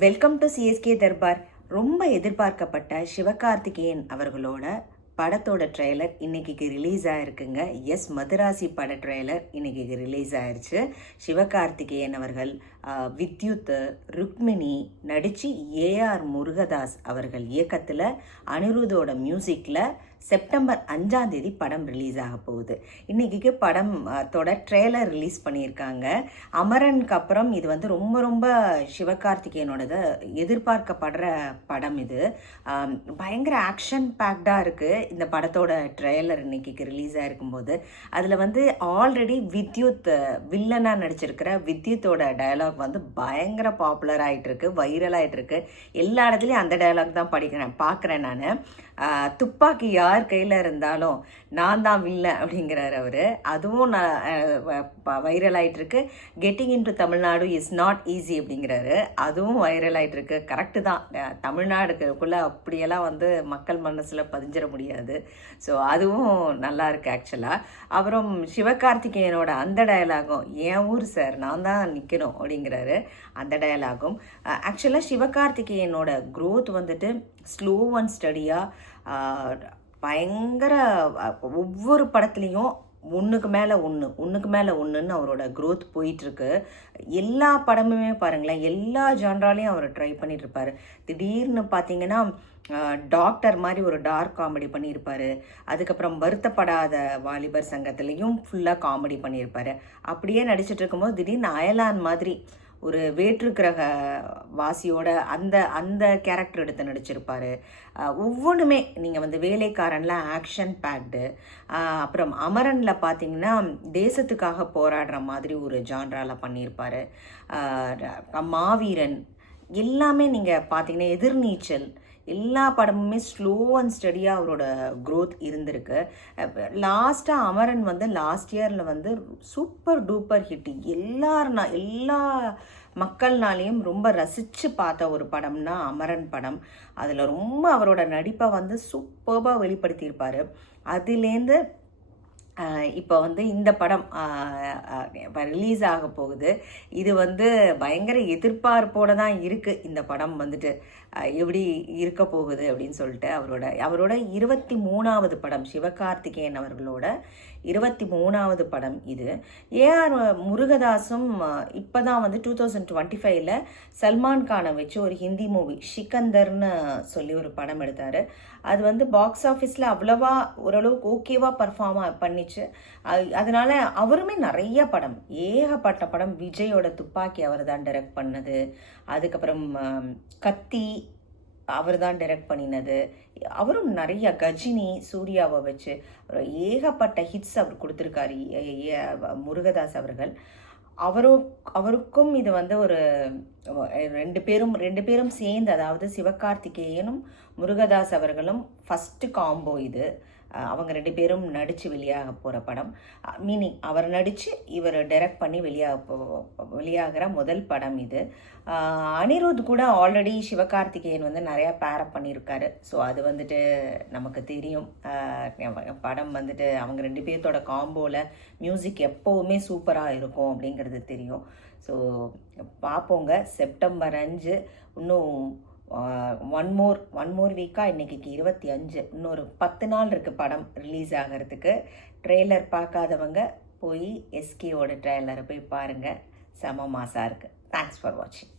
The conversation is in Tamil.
Welcome to CSK Darbar. ரொம்ப எதிர்பார்க்கப்பட்ட சிவகார்த்திகேயன் அவர்களோட படத்தோட ட்ரெய்லர் இன்னைக்கு ரிலீஸ் ஆகிருக்குங்க. எஸ், மதுராசி பட ட்ரெய்லர் இன்னைக்கு ரிலீஸ் ஆயிடுச்சு. சிவகார்த்திகேயன் அவர்கள் வித்யுத், ருக்மிணி நடித்து ஏஆர் முருகதாஸ் அவர்கள் இயக்கத்தில் அனிருத்தோட மியூசிக்கில் செப்டம்பர் 5 படம் ரிலீஸ் ஆக போகுது. இன்றைக்கி படத்தோட ட்ரெய்லர் ரிலீஸ் பண்ணியிருக்காங்க. அமரனுக்கு அப்புறம் இது வந்து ரொம்ப ரொம்ப சிவகார்த்திகேயனோடது எதிர்பார்க்கப்படுற படம். இது பயங்கர ஆக்ஷன் பேக்டாக இருக்குது. இந்த படத்தோட ட்ரெய்லர் இன்னைக்கு ரிலீஸ் ஆகிருக்கும்போது அதில் வந்து ஆல்ரெடி வித்யுத் வில்லனாக நடிச்சிருக்கிற வித்யுத்தோட டயலாக் வந்து பயங்கர பாப்புலர் ஆகிட்டுருக்கு, வைரல் ஆகிட்டுருக்கு. எல்லா இடத்துலையும் அந்த டயலாக் தான் பார்க்குறேன் நான். துப்பாக்கி யார் கையில் இருந்தாலும் நான் தான் வில்லன் அப்படிங்கிறார் அவர். அதுவும் வைரல் ஆகிட்டுருக்கு. Getting in to Tamil Nadu is not easy அப்படிங்கிறாரு. அதுவும் வைரல் ஆகிட்டுருக்கு. கரெக்டு தான். தமிழ்நாடுக்குள்ளே அப்படியெல்லாம் வந்து மக்கள் மனசில் பதிஞ்சிட முடியாது. ஸோ அதுவும் நல்லா இருக்குது ஆக்சுவலாக. அப்புறம் சிவகார்த்திகேயனோட அந்த டயலாகும், என் ஊர் சார் நான் தான் நிற்கணும் அப்படிங்கிறாரு. அந்த டயலாகும் ஆக்சுவலாக சிவகார்த்திகேயனோட க்ரோத் வந்துட்டு ஸ்லோ அண்ட் ஸ்டடியாக பயங்கர ஒவ்வொரு படத்துலேயும் ஒன்றுக்கு மேலே ஒன்றுன்னு அவரோட க்ரோத் போயிட்டுருக்கு. எல்லா படமுமே பாருங்களேன், எல்லா ஜான்ராலையும் அவர் ட்ரை பண்ணிகிட்ருப்பார். திடீர்னு பார்த்தீங்கன்னா டாக்டர் மாதிரி ஒரு டார்க் காமெடி பண்ணியிருப்பார். அதுக்கப்புறம் வருத்தப்படாத வாலிபர் சங்கத்துலேயும் ஃபுல்லாக காமெடி பண்ணியிருப்பார். அப்படியே நடிச்சிட்டு இருக்கும்போது திடீர்னு அயலான் மாதிரி ஒரு வேற்று கிரக வாசியோட அந்த கேரக்டர் எடுத்து நடிச்சிருப்பார். ஒவ்வொன்றுமே நீங்கள் வந்து வேலைக்காரன்லாம் ஆக்ஷன் பேக்டு. அப்புறம் அமரனில் பார்த்தீங்கன்னா தேசத்துக்காக போராடுற மாதிரி ஒரு ஜான்ராவில் பண்ணியிருப்பார். மாவீரன் எல்லாமே நீங்கள் பார்த்தீங்கன்னா எதிர்நீச்சல் எல்லா படமுமே ஸ்லோ அண்ட் ஸ்டடியாக அவரோட க்ரோத் இருந்திருக்கு. லாஸ்ட்டாக அமரன் வந்து லாஸ்ட் இயரில் வந்து சூப்பர் டூப்பர் ஹிட். எல்லா மக்கள்னாலேயும் ரொம்ப ரசித்து பார்த்த ஒரு படம்னா அமரன் படம். அதில் ரொம்ப அவரோட நடிப்பை வந்து சூப்பராக வெளிப்படுத்தியிருப்பார். அதுலேருந்து இப்போ வந்து இந்த படம் ரிலீஸ் ஆக போகுது. இது வந்து பயங்கர எதிர்பார்ப்போடு தான் இருக்குது. இந்த படம் வந்துட்டு எப்படி இருக்க போகுது அப்படின்னு சொல்லிட்டு அவரோட 23வது படம், சிவகார்த்திகேயன் அவர்களோட 23வது படம் இது. ஏஆர் முருகதாஸும் இப்போ தான் வந்து 2025 சல்மான் கானை வச்சு ஒரு ஹிந்தி மூவி சிக்கந்தர்னு சொல்லி ஒரு படம் எடுத்தார். அது வந்து பாக்ஸ் ஆஃபீஸில் அவ்வளவா ஓரளவுக்கு ஓகேவாக பர்ஃபார்ம் பண்ணிச்சு. அதனால அவருமே நிறைய படம், ஏகப்பட்ட படம். விஜயோட துப்பாக்கி அவர் தான் டைரக்ட் பண்ணது. அதுக்கப்புறம் கத்தி அவர் தான் டைரக்ட் பண்ணினது. அவரும் நிறைய கஜினி சூர்யாவை வச்சு ஏகப்பட்ட ஹிட்ஸ் அவர் கொடுத்துருக்காரு முருகதாஸ் அவர்கள். அவருக்கும் இது வந்து ஒரு ரெண்டு பேரும் சேர்ந்து, அதாவது சிவகார்த்திகேயனும் முருகதாஸ் அவர்களும் ஃபஸ்ட்டு காம்போ இது. அவங்க 2 பேரும் நடித்து வெளியாக போகிற படம். மீனிங் அவர் நடித்து இவர் டைரக்ட் பண்ணி வெளியாகிற முதல் படம் இது. அனிருத் கூட ஆல்ரெடி சிவகார்த்திகேயன் வந்து நிறையா பேரப் பண்ணியிருக்காரு. ஸோ அது வந்துட்டு நமக்கு தெரியும். படம் வந்துட்டு அவங்க 2 பேர்த்தோட காம்போவில் மியூசிக் எப்போவுமே சூப்பராக இருக்கும் அப்படிங்கிறது தெரியும். ஸோ பார்ப்போங்க. செப்டம்பர் 5 இன்னும் ஒன் மோர் வீக்காக இன்றைக்கி 25, இன்னொரு 10 நாள் இருக்குது படம் ரிலீஸ் ஆகிறதுக்கு. ட்ரெய்லர் பார்க்காதவங்க போய் எஸ்கேவோட ட்ரெய்லரை போய் பாருங்கள். செம மாசாக இருக்குது. தேங்க்ஸ் ஃபார் வாட்சிங்.